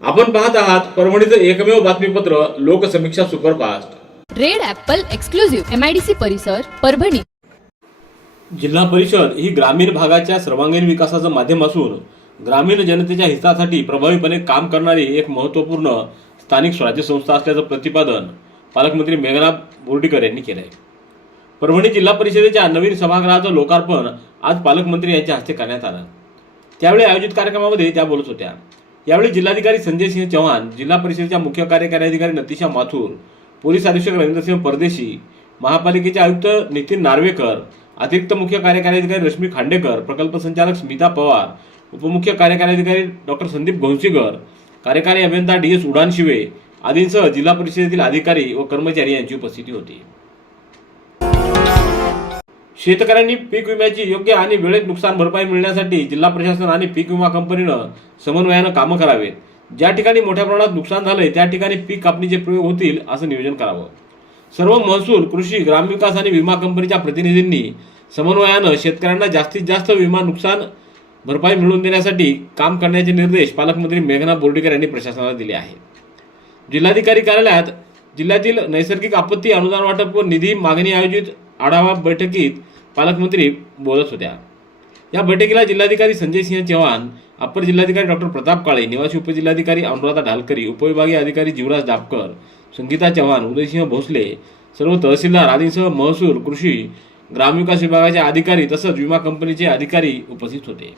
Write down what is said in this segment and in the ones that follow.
आपण पाहत आहात परभणीचं एकमेव बातमीपत्र Loksamiksha superfast. Red apple exclusive MIDC परिसर परभणी. जिल्हा परिषद ही ग्रामीण भागाच्या सर्वांगीण विकासाचं माध्यम असून ग्रामीण जनतेच्या हितासाठी प्रभावीपणे काम करणारी एक महत्त्वपूर्ण स्थानिक स्वराज्य संस्था असल्याचं प्रतिपादन पालकमंत्री मेघना बोर्डीकर यांनी केलं आहे परभणी जिल्हा परिषदेच्या नवीन सभागृहाचं लोकार्पण आज पालकमंत्री यांच्या हस्ते करण्यात आलं. त्यावेळी आयोजित कार्यक्रमामध्ये त्या बोलत होत्या. यावेळी जिल्हाधिकारी संजय सिंह चव्हाण जिल्हा परिषदेच्या मुख्य कार्यकारी अधिकारी नतिशा माथूर पोलीस अधीक्षक रवींद्रसिंह परदेशी महापालिकेचे आयुक्त नितीन नार्वेकर अतिरिक्त मुख्य कार्यकारी अधिकारी रश्मी खांडेकर प्रकल्प संचालक स्मिता पवार उपमुख्य कार्यकारी अधिकारी डॉक्टर संदीप घोंसीकर कार्यकारी अभियंता डी एस उडानशिवे आदींसह जिल्हा परिषदेतील अधिकारी व कर्मचारी यांची उपस्थिती होती. शेतकऱ्यांनी पीक विम्याची योग्य आणि वेळेत नुकसान भरपाई मिळण्यासाठी जिल्हा प्रशासन आणि पीक विमा कंपनीनं समन्वयानं कामं करावेत. ज्या ठिकाणी मोठ्या प्रमाणात नुकसान झालंय त्या ठिकाणी पीक कापणीचे प्रयोग होतील असं नियोजन करावं. सर्व महसूल कृषी ग्रामविकास आणि विमा कंपनीच्या प्रतिनिधींनी समन्वयानं शेतकऱ्यांना जास्तीत जास्त विमा नुकसान भरपाई मिळवून देण्यासाठी काम करण्याचे निर्देश पालकमंत्री मेघना बोर्डीकर यांनी प्रशासनाला दिले आहेत जिल्हाधिकारी कार्यालयात जिल्ह्यातील नैसर्गिक आपत्ती अनुदान वाटप व निधी मागणी आयोजित आढावा बैठकीत पालकमंत्री बोलत होत्या. या बैठकीला जिल्हाधिकारी संजय सिंह चव्हाण अप्पर जिल्हाधिकारी डॉक्टर प्रताप काळे निवासी उपजिल्हाधिकारी अनुराधा ढालकरी उपविभागीय अधिकारी जीवराज डापकर संगीता चव्हाण उदयसिंह भोसले सर्व तहसीलदार आदींसह महसूल कृषी ग्रामविकास विभागाचे अधिकारी तसंच विमा कंपनीचे अधिकारी उपस्थित होते.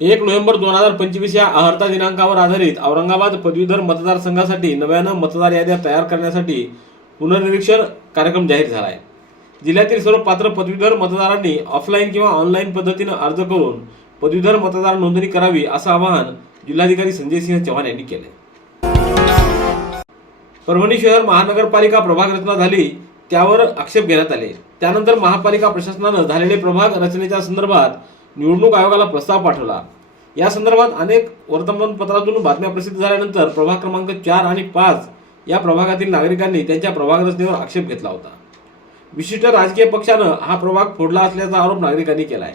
एक नोव्हेंबर दोन हजार पंचवीस या अहर्ता दिनांकावर आधारित औरंगाबाद पदवीधर मतदारसंघासाठी नव्यानं मतदार याद्या तयार करण्यासाठी पुनर्निरीक्षण कार्यक्रम जाहीर झाला आहे. जिल्ह्यातील सर्व पात्र पदवीधर मतदारांनी ऑफलाईन किंवा ऑनलाईन पद्धतीनं अर्ज करून पदवीधर मतदार नोंदणी करावी असं आवाहन जिल्हाधिकारी संजय सिंह चव्हाण यांनी केले परभणी शहर महानगरपालिका प्रभाग रचना झाली त्यावर आक्षेप घेण्यात आले. त्यानंतर महापालिका प्रशासनानं झालेले प्रभाग रचनेच्या संदर्भात निवडणूक आयोगाला प्रस्ताव पाठवला. या संदर्भात अनेक वर्तमानपत्रातून बातम्या प्रसिद्ध झाल्यानंतर प्रभाग क्रमांक चार आणि पाच या प्रभागातील नागरिकांनी त्यांच्या प्रभाग रचनेवर आक्षेप घेतला होता. विशिष्ट राजकीय पक्षानं हा प्रभाग फोडला असल्याचा आरोप नागरिकांनी केला आहे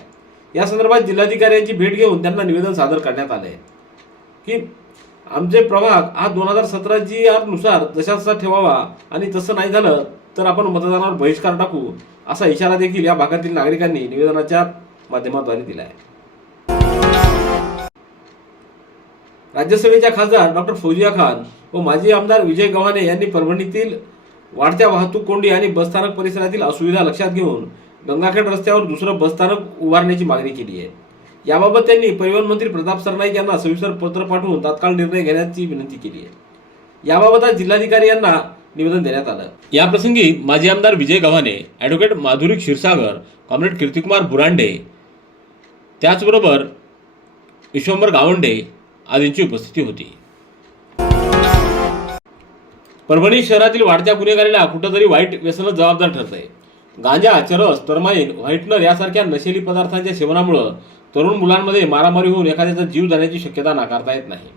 या संदर्भात जिल्हाधिकाऱ्यांची भेट घेऊन त्यांना निवेदन सादर करण्यात आले की आमचे प्रभाग हा दोन हजार सतरा जी आरनुसार जशा तसा ठेवावा आणि तसं नाही झालं तर आपण मतदानावर बहिष्कार टाकू असा इशारा देखील या भागातील नागरिकांनी निवेदनाच्या माध्यमाद्वारे दिला आहे राज्यसभेच्या खासदार डॉक्टर फौजिया खान व माजी आमदार विजय गव्हाणे यांनी परभणीतील वाढत्या वाहतूक कोंडी आणि बसस्थानक परिसरातील असुविधा लक्षात घेऊन गंगाखेड रस्त्यावर दुसरं बसस्थानक उभारण्याची मागणी केली आहे. याबाबत त्यांनी परिवहन मंत्री प्रताप सरनाईक यांना सविस्तर पत्र पाठवून तात्काळ निर्णय घेण्याची विनंती केली आहे. याबाबत आज जिल्हाधिकारी यांना निवेदन देण्यात आलं. याप्रसंगी माजी आमदार विजय गव्हाणे ॲडव्होकेट माधुरी क्षीरसागर कॉम्रेड कीर्तिकुमार बुरांडे त्याचबरोबर विश्वंभर गावंडे आदींची उपस्थिती होती. परभणी शहरातील वाढत्या गुन्हेगारीला कुठंतरी वाईट व्यसनच जबाबदार ठरत आहे गांजा चरस टर्माईन व्हाईटनर यासारख्या नशेली पदार्थांच्या सेवनामुळं तरुण मुलांमध्ये मारामारी होऊन एखाद्याचा जीव जाण्याची शक्यता नाकारता येत नाही.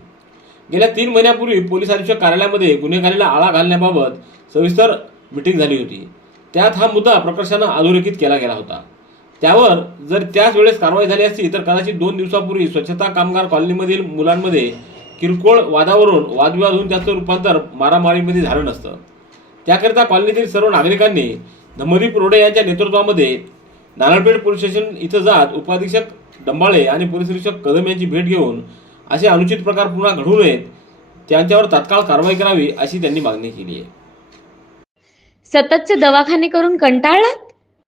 गेल्या तीन महिन्यापूर्वी पोलीस अधीक्षक कार्यालयामध्ये गुन्हेगारीला आळा घालण्याबाबत सविस्तर मिटिंग झाली होती. त्यात हा मुद्दा प्रकर्षानं अधोरेखित केला गेला होता. त्यावर जर त्याच वेळेस कारवाई झाली असती तर कदाचित दोन दिवसापूर्वी स्वच्छता कामगार कॉलनीमधील मुलांमध्ये किरकोळ वादावरून वादविवाद होऊन त्याचं रूपांतर मारामारीमध्ये झालं नसतं. त्याकरिता कॉलनीतील सर्व नागरिकांनी धमदीप रोडे यांच्या नेतृत्वामध्ये नारळपेठ पोलीस स्टेशन इथं जात उपाधीक्षक डंबाळे आणि पोलीस निरीक्षक कदम यांची भेट घेऊन असे अनुचित प्रकार पुन्हा घडू नयेत त्यांच्यावर तात्काळ कारवाई करावी अशी त्यांनी मागणी केली आहे. सततचे दवाखाने करून कंटाळलात?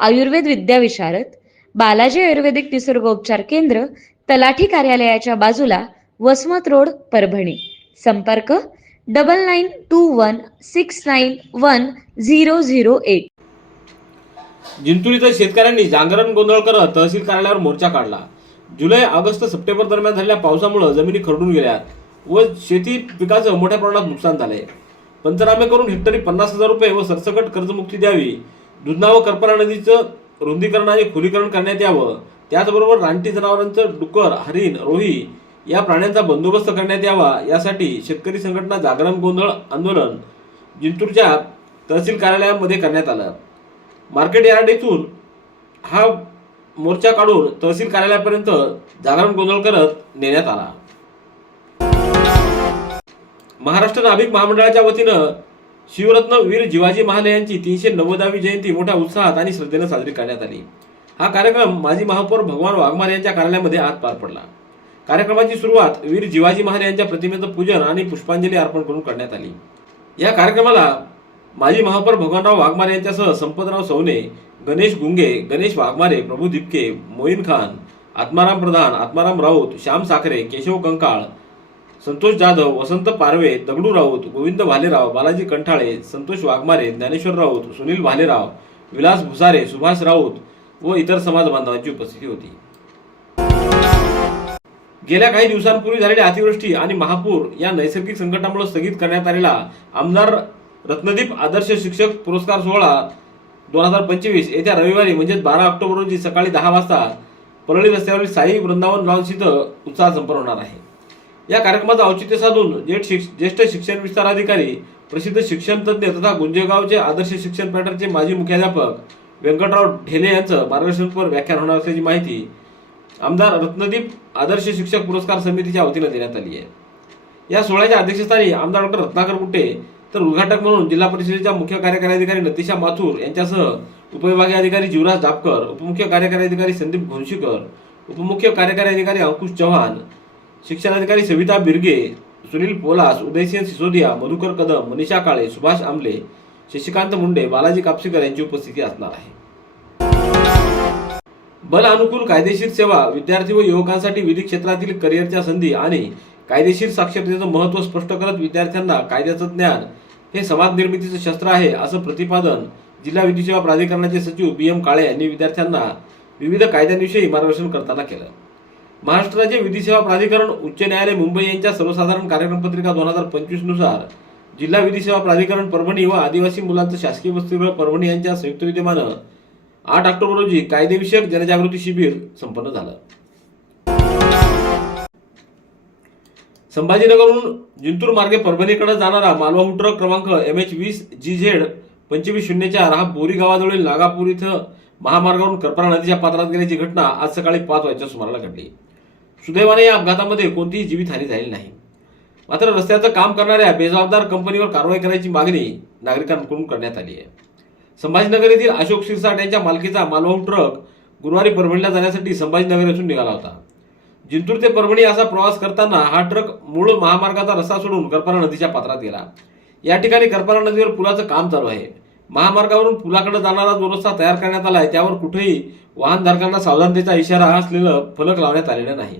आयुर्वेद विद्याविशारद बालाजी आयुर्वेदिक निसर्गोपचार केंद्र तलाठी कार्यालयाच्या बाजूला वसमत रोड परभणी. संपर्क double nine two one six nine one zero zero eight Jintur इथं शेतकऱ्यांनी जागरण गोंधळ करत तहसील कार्यालयावर मोर्चा काढला. जुलै ऑगस्ट सप्टेंबर दरम्यान झालेल्या पावसामुळे जमिनी खरडून गेल्या व शेती पिकाचं मोठ्या प्रमाणात नुकसान झालंय. पंचनामे करून हेक्टरी पन्नास हजार रुपये व सरसकट कर्जमुक्ती द्यावी दुधना व नदीचं रुंदीकरण आणि खुलीकरण करण्यात यावं. त्याचबरोबर रानटी जनावरांचं डुक्कर हरिण रोही या प्राण्यांचा बंदोबस्त करण्यात यावा. यासाठी शेतकरी संघटना जागरण गोंधळ आंदोलन जिंतूरच्या तहसील कार्यालयामध्ये करण्यात आलं. मार्केट यार्ड येथून हा मोर्चा काढून तहसील कार्यालयापर्यंत जागरण गोंधळ करत नेण्यात आला. महाराष्ट्र नाभिक महामंडळाच्या वतीनं शिवरत्न वीर जिवाजी महाले यांची तीनशे नव्वदावी जयंती मोठ्या उत्साहात आणि श्रद्धेनं साजरी करण्यात आली. हा कार्यक्रम माजी महापौर भगवान वाघमारे यांच्या कार्यालयामध्ये आज पार पडला. कार्यक्रमाची सुरुवात वीर जिवाजी महाले यांच्या प्रतिमेचं पूजन आणि पुष्पांजली अर्पण करून करण्यात आली. या कार्यक्रमाला माजी महापौर भगवानराव वाघमारे यांच्यासह संपतराव सवने गणेश गुंगे गणेश वाघमारे प्रभू दिपके मोईन खान आत्माराम प्रधान आत्माराम राऊत श्याम साखरे केशव कंकाळ संतोष जाधव वसंत पारवे दगडू राऊत गोविंद भालेराव बालाजी कंठाळे संतोष वाघमारे ज्ञानेश्वर राऊत सुनील भालेराव विलास भुसारे सुभाष राऊत व इतर समाज बांधवांची उपस्थिती होती. गेल्या काही दिवसांपूर्वी झालेल्या अतिवृष्टी आणि महापूर या नैसर्गिक संकटामुळे स्थगित करण्यात आलेला आमदार रत्नदीप आदर्श शिक्षक पुरस्कार सोहळा दोन हजार पंचवीस येत्या रविवारी म्हणजेच बारा ऑक्टोबर रोजी सकाळी दहा वाजता परळी रस्त्यावरील साई वृंदावन लॉन्स इथं उत्साह संपन्न होणार आहे. या कार्यक्रमाचं औचित्य साधून जेठ शिक्ष ज्येष्ठ शिक्षण विस्तार अधिकारी प्रसिद्ध शिक्षण तज्ज्ञ तथा गुंजेगावचे आदर्श शिक्षण पॅटर्नचे माजी मुख्याध्यापक व्यंकटराव ढेले यांचं मार्गदर्शनपर व्याख्यान होणार असल्याची माहिती आमदार रत्नदीप आदर्श शिक्षक पुरस्कार समितीच्या वतीनं देण्यात आली आहे. या सोहळ्याच्या अध्यक्षस्थानी आमदार डॉक्टर रत्नाकर कुटे तर उद्घाटक म्हणून जिल्हा परिषदेच्या मुख्य कार्यकारी अधिकारी नतीशा माथूर यांच्यासह उपविभागीय अधिकारी जीवराज दापकर उपमुख्य कार्यकारी अधिकारी संदीप घोणशीकर उपमुख्य कार्यकारी अधिकारी अंकुश चव्हाण शिक्षणाधिकारी सविता बिरगे सुनील पोलास उदयसिंह सिसोदिया मधुकर कदम मनीषा काळे सुभाष आमले शशिकांत मुंडे बालाजी कापसीकर यांची उपस्थिती असणार आहे. बल अनुकूल कायदेशीर सेवा विद्यार्थी व युवकांसाठी विधी क्षेत्रातील करिअरच्या संधी आणि कायदेशीर साक्षरतेचं महत्त्व स्पष्ट करत विद्यार्थ्यांना कायद्याचं ज्ञान हे समाज निर्मितीचं शस्त्र आहे असं प्रतिपादन जिल्हा विधी सेवा प्राधिकरणाचे सचिव बी एम काळे यांनी विद्यार्थ्यांना विविध कायद्यांविषयी मार्गदर्शन करताना केलं. महाराष्ट्र राज्य विधी सेवा प्राधिकरण उच्च न्यायालय मुंबई यांच्या सर्वसाधारण कार्यक्रम पत्रिका दोन हजार पंचवीसनुसार जिल्हा विधी सेवा प्राधिकरण परभणी व आदिवासी मुलांचं शासकीय वसतिगृह परभणी यांच्या संयुक्त विद्यमानं आठ ऑक्टोबर रोजी कायदेविषयक जनजागृती शिबिर संपन्न झालं. संभाजीनगरहून जिंतूर मार्गे परभणीकडे जाणारा मालवाहू ट्रक क्रमांक एम एच वीस जी झेड पंचवीस शून्य चार हा बोरी गावाजवळील नागापूर इथं महामार्गावरून करपरा नदीच्या पात्रात गेल्याची घटना आज सकाळी पाच वाजच्या सुमाराला घडली. सुदैवाने या अपघातामध्ये कोणतीही जीवितहानी झाली नाही. मात्र रस्त्याचं काम करणाऱ्या बेजबाबदार कंपनीवर कारवाई करायची मागणी नागरिकांकडून करण्यात आली आहे. संभाजीनगर येथील अशोक शिरसाट यांच्या मालकीचा मालवाहू ट्रक गुरुवारी परभणीला जाण्यासाठी संभाजीनगर येथून निघाला होता. जिंतूर ते परभणी असा प्रवास करताना हा ट्रक मूळ महामार्गाचा रस्ता सोडून करपारा नदीच्या पात्रात गेला. या ठिकाणी करपारा नदीवर पुलाचं काम चालू आहे. महामार्गावरून पुलाकडे जाणारा जो रस्ता तयार करण्यात आला आहे त्यावर कुठेही वाहनधारकांना सावधानतेचा इशारा असलेलं फलक लावण्यात आलेलं नाही.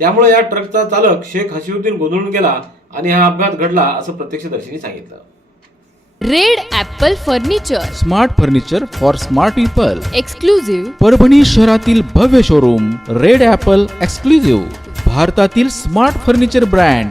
त्यामुळे या ट्रकचा चालक शेख हशिउद्दीन गोंधळून गेला आणि हा अपघात घडला असं प्रत्यक्षदर्शींनी सांगितलं. Red Apple furniture. Smart furniture for smart people. Exclusive Parbhani शहरातील भव्य शोरूम रेड ॲपल एक्सक्लुझिव्ह. भारतातील smart furniture brand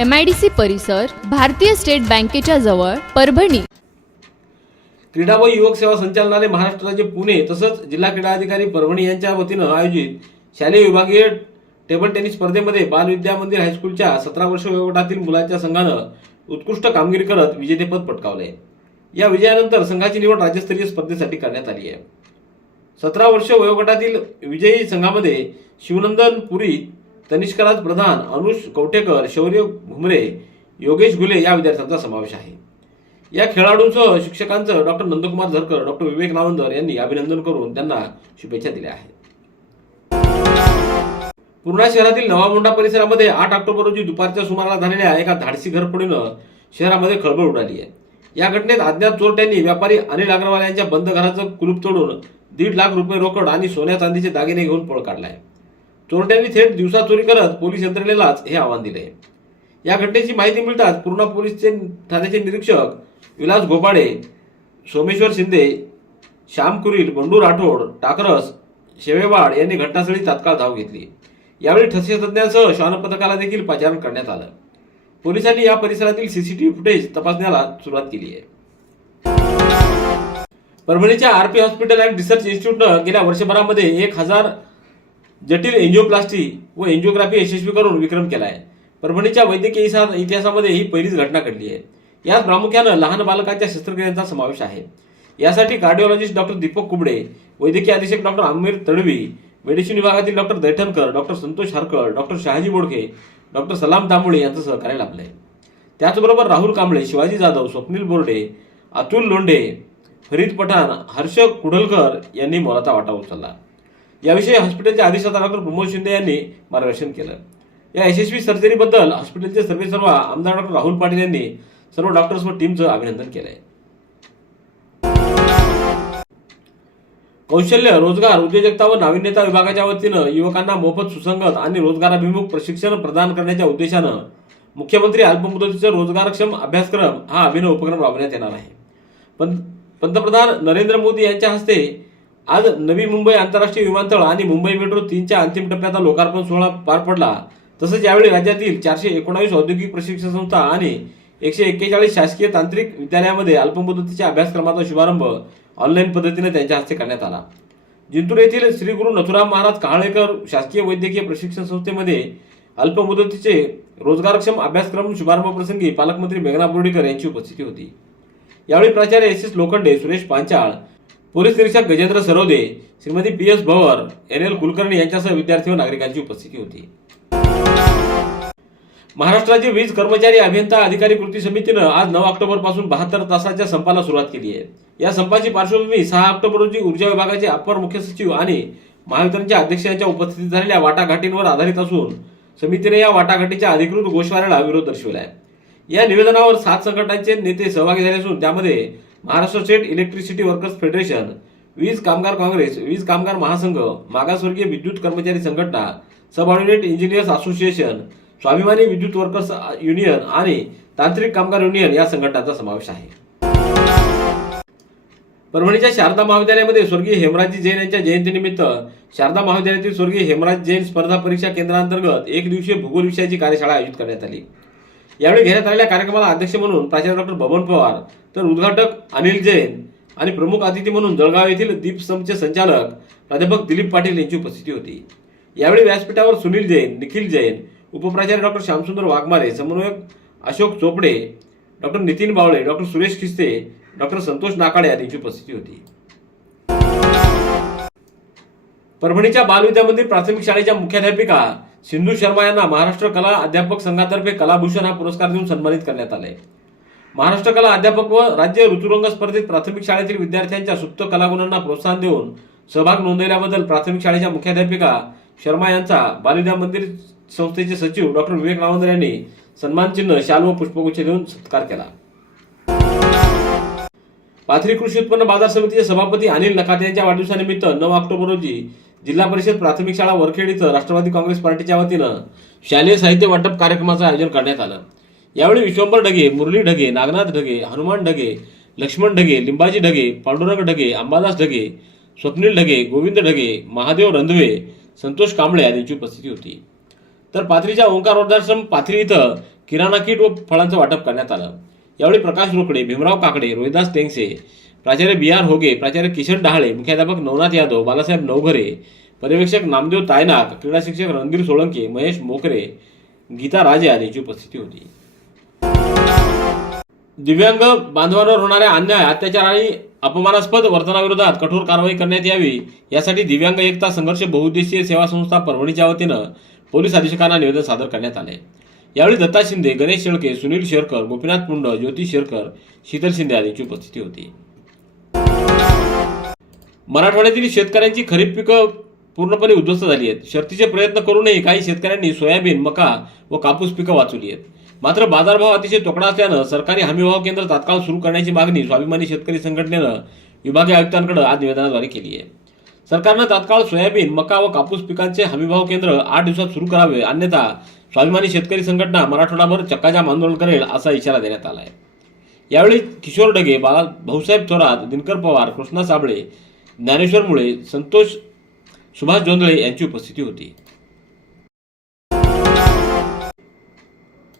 M I D C परिसर भारतीय स्टेट बँकेच्या जवळ परभणी. क्रीडा व युवक सेवा संचालनालय महाराष्ट्र राज्य पुणे तसंच जिल्हा क्रीडा अधिकारी परभणी यांच्या वतीनं आयोजित शालेय विभागीय टेबल टेनिस स्पर्धेमध्ये बाल विद्या मंदिर हायस्कूलच्या सतरा वर्ष वयोगटातील मुलांच्या संघानं उत्कृष्ट कामगिरी करत विजेतेपद पटकावले या विजयानंतर संघाची निवड राज्यस्तरीय स्पर्धेसाठी करण्यात आली आहे. सतरा वर्ष वयोगटातील विजयी संघामध्ये शिवनंदन पुरी तनिष्कराज प्रधान अनुष कवटेकर शौर्य घुमरे योगेश घुले या विद्यार्थ्यांचा समावेश आहे. या खेळाडूंसह शिक्षकांचं डॉक्टर नंदकुमार झरकर डॉक्टर विवेक नावंदर यांनी अभिनंदन करून त्यांना शुभेच्छा दिल्या आहेत. पूर्णा शहरातील नवामोंडा परिसरामध्ये आठ ऑक्टोबर रोजी दुपारच्या सुमाराला झालेल्या एका धाडसी घरफोडीनं शहरामध्ये खळबळ उडाली आहे. या घटनेत अज्ञात चोरट्यांनी व्यापारी अनिल अग्रवाल यांच्या बंद घराचं कुलूप तोडून दीड लाख रुपये रोकड आणि सोन्या चांदीचे दागिने घेऊन पळ काढला आहे. चोरट्यांनी थेट दिवसा चोरी करत पोलीस यंत्रणेलाच हे आव्हान दिले. या घटनेची माहिती मिळताच पूर्णा पोलीसचे ठाण्याचे निरीक्षक विलास गोपाडे सोमेश्वर शिंदे श्याम कुरील बंडू राठोड टाकरस शेवेवाड यांनी घटनास्थळी तात्काळ धाव घेतली. यावेळी ठसे तज्ज्ञांसह श्वान पथकाला देखील पाचारण करण्यात आलं. पोलिसांनी या परिसरातील सीसीटीव्ही फुटेज तपासण्याला सुरुवात केली आहे. परभणीच्या आरपी हॉस्पिटल अँड रिसर्च इन्स्टिट्यूटनं गेल्या वर्षभरामध्ये एक हजार जटिल एन्जिओप्लास्टी व एन्जिओग्राफी यशस्वी करून विक्रम केला आहे परभणीच्या वैद्यकीय इतिहास- इतिहासामध्ये ही पहिलीच घटना घडली आहे. यात प्रामुख्यानं लहान बालकांच्या शस्त्रक्रियांचा समावेश आहे. यासाठी कार्डिओलॉजिस्ट डॉक्टर दीपक कुबडे वैद्यकीय अधीक्षक डॉक्टर आमिर तडवी मेडिसिन विभागातील doctor Daithankar doctor Santosh Harkal doctor Shahaji Bodke doctor Salam Tambule यांचं सहकार्य लाभलंय. त्याचबरोबर राहुल कांबळे शिवाजी जाधव स्वप्नील बोर्डे अतुल लोंढे फरीद पठाण हर्ष कुडलकर यांनी मोलाचा वाटा उचलला. याविषयी हॉस्पिटलचे अधिष्ठाता डॉक्टर प्रमोद शिंदे यांनी मार्गदर्शन केलं. या यशस्वी सर्जरीबद्दल हॉस्पिटलचे सर्वे सर्व आमदार डॉक्टर राहुल पाटील यांनी सर्व डॉक्टर्स व टीमचं अभिनंदन केलंय. कौशल्य रोजगार उद्योजकता व नाविन्यता विभागाच्या वतीनं युवकांना मोफत सुसंगत आणि रोजगाराभिमुख प्रशिक्षण प्रदान करण्याच्या उद्देशानं मुख्यमंत्री अल्पमुदतीचा रोजगारक्षम अभ्यासक्रम हा अभिनव उपक्रम राबवण्यात येणार आहे. पंतप्रधान नरेंद्र मोदी यांच्या हस्ते आज नवी मुंबई आंतरराष्ट्रीय विमानतळ आणि मुंबई मेट्रो तीनच्या अंतिम टप्प्याचा लोकार्पण सोहळा पार पडला. तसंच यावेळी राज्यातील चारशे एकोणावीस औद्योगिक प्रशिक्षण संस्था आणि एकशे एक्केचाळीस शासकीय तांत्रिक विद्यालयामध्ये अल्पमुदतीच्या अभ्यासक्रमाचा शुभारंभ ऑनलाईन पद्धतीने त्यांच्या हस्ते करण्यात आला. जिंतूर येथील श्री गुरु नथुराम महाराज कहाळेकर शासकीय वैद्यकीय प्रशिक्षण संस्थेमध्ये अल्पमुदतीचे रोजगारक्षम अभ्यासक्रम शुभारंभ प्रसंगी पालकमंत्री मेघना बोर्डीकर यांची उपस्थिती होती. यावेळी प्राचार्य S S Lokhande Suresh Panchal police निरीक्षक Gajendra Sarode Shrimati P S Bhavar N L Kulkarni यांच्यासह विद्यार्थी व नागरिकांची उपस्थिती होती. महाराष्ट्राचे वीज कर्मचारी अभियंता अधिकारी कृती समितीनं आज नऊ ऑक्टोबरपासून बहात्तर तासाच्या संपाला सुरुवात केली आहे. या संपाची पार्श्वभूमी सहा ऑक्टोबर रोजी ऊर्जा विभागाचे अपर मुख्य सचिव आणि महावितरणच्या अध्यक्ष यांच्या उपस्थितीत झालेल्या वाटाघाटींवर आधारित असून समितीने या वाटाघाटीच्या अधिकृत गोषवाऱ्याला विरोध दर्शविला आहे या निवेदनावर सात संघटनांचे नेते सहभागी झाले असून त्यामध्ये Maharashtra state electricity workers federation वीज कामगार काँग्रेस वीज कामगार महासंघ मागासवर्गीय विद्युत कर्मचारी संघटना सबऑर्डिनेट इंजिनियर्स असोसिएशन स्वाभिमानी विद्युत वर्कर्स युनियन आणि तांत्रिक कामगार युनियन या संघटनांचा समावेश आहे. परभणीच्या शारदा महाविद्यालयामध्ये स्वर्गीय हेमराजी जैन यांच्या जयंतीनिमित्त शारदा महाविद्यालयातील स्वर्गीय हेमराज जैन स्पर्धा परीक्षा केंद्रांतर्गत एक दिवसीय भूगोल विषयाची कार्यशाळा आयोजित करण्यात आली. यावेळी घेण्यात आलेल्या कार्यक्रमाला अध्यक्ष म्हणून प्राचार्य डॉक्टर बबन पवार तर उद्घाटक अनिल जैन आणि प्रमुख अतिथी म्हणून जळगाव येथील दीपसमचे संचालक प्राध्यापक दिलीप पाटील यांची उपस्थिती होती. यावेळी व्यासपीठावर सुनील जैन निखिल जैन उपप्राचार्य डॉक्टर श्यामसुंदर वाघमारे समन्वयक Ashok Chopde doctor Nitin Bawale doctor Suresh Khiste doctor Santosh Nakade यांची उपस्थिती होती. परभणीच्या बालविद्या मंदिर प्राथमिक शाळेच्या मुख्याध्यापिका सिंधू शर्मा यांना महाराष्ट्र कला अध्यापक संघातर्फे कलाभूषण हा पुरस्कार देऊन सन्मानित करण्यात आले. महाराष्ट्र कला अध्यापक व राज्य ऋतुरंग स्पर्धेत प्राथमिक शाळेतील विद्यार्थ्यांच्या सुप्त कलागुणांना प्रोत्साहन देऊन सहभाग नोंदवल्याबद्दल प्राथमिक शाळेच्या मुख्याध्यापिका शर्मा यांचा बालिदा मंदिर संस्थेचे सचिव डॉक्टर विवेक रावंदर यांनी सन्मानचिन्ह शाल व पुष्पगुच्छ देऊन सत्कार केला. पाथरी कृषी उत्पन्न बाजार समितीचे सभापती अनिल नकाते यांच्या वाढदिवसानिमित्त नऊ ऑक्टोबर रोजी जिल्हा परिषद प्राथमिक शाळा वरखेड इथं राष्ट्रवादी काँग्रेस पार्टीच्या वतीनं शालेय साहित्य वाटप कार्यक्रमाचं आयोजन करण्यात आलं. यावेळी विश्वंभर ढगे मुरली ढगे नागनाथ ढगे हनुमान ढगे लक्ष्मण ढगे लिंबाजी ढगे पांडुरंग ढगे अंबादास ढगे स्वप्नील ढगे गोविंद ढगे महादेव रंधवे संतोष कांबळे यांची उपस्थिती होती. तर पाथरीच्या ओंकार वर्धाश्रम पाथरी इथं किराणा किट व फळांचं वाटप करण्यात आलं. यावेळी प्रकाश रोकडे भीमराव काकडे रोहिदास टेंगसे प्राचार्य बी आर होगे प्राचार्य किशन डहाळे मुख्याध्यापक नवनाथ यादव बालासाहेब नवघरे पर्यवेक्षक नामदेव तायनाक क्रीडा शिक्षक रणधीर सोळंके महेश मोकरे गीता राजे यांची उपस्थिती होती. दिव्यांग बांधवांवर होणाऱ्या अन्याय अत्याचार आणि अपमानास्पद वर्तनाविरोधात कठोर कारवाई करण्यात यावी यासाठी दिव्यांग एकता संघर्ष बहुउद्देशीय सेवा संस्था परभणीच्या वतीनं पोलीस अधीक्षकांना निवेदन सादर करण्यात आले. यावेळी दत्ता शिंदे गणेश शेळके सुनील शेरकर गोपीनाथ पुंड ज्योती शेरकर शीतल शिंदे आदींची उपस्थिती होती. मराठवाड्यातील शेतकऱ्यांची खरीप पिकं पूर्णपणे उद्ध्वस्त झाली आहेत. शर्तीचे प्रयत्न करूनही काही शेतकऱ्यांनी सोयाबीन मका व कापूस पिकं वाचवली आहेत. मात्र बाजारभाव अतिशय तोकडा असल्यानं सरकारी हमीभाव केंद्र तात्काळ सुरू करण्याची मागणी स्वाभिमानी शेतकरी संघटनेनं विभागीय आयुक्तांकडे आज निवेदनाद्वारे केली आहे. सरकारनं तात्काळ सोयाबीन मका व कापूस पिकांचे हमीभाव केंद्र आठ दिवसात सुरू करावे अन्यथा स्वाभिमानी शेतकरी संघटना मराठवाडाभर चक्काजाम आंदोलन करेल असा इशारा देण्यात आला आहे यावेळी किशोर डगे बाला भाऊसाहेब थोरात दिनकर पवार कृष्णा साबळे ज्ञानेश्वर मुळे संतोष सुभाष जोंधळे यांची उपस्थिती होती.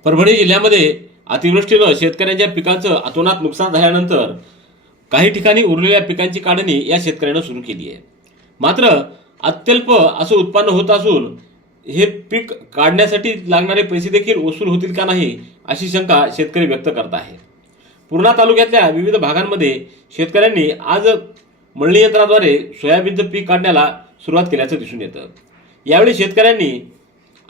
परभणी जिल्ह्यामध्ये अतिवृष्टीनं शेतकऱ्यांच्या पिकांचं अतोनात नुकसान झाल्यानंतर काही ठिकाणी उरलेल्या पिकांची काढणी या शेतकऱ्यानं सुरू केली आहे. मात्र अत्यल्प असं उत्पन्न होत असून हे पीक काढण्यासाठी लागणारे पैसे देखील वसूल होतील का नाही अशी शंका शेतकरी व्यक्त करत आहे. पूर्णा तालुक्यातल्या विविध भागांमध्ये शेतकऱ्यांनी आज मळणी यंत्राद्वारे सोयाबीनचं पीक काढण्याला सुरुवात केल्याचं दिसून येतं. यावेळी शेतकऱ्यांनी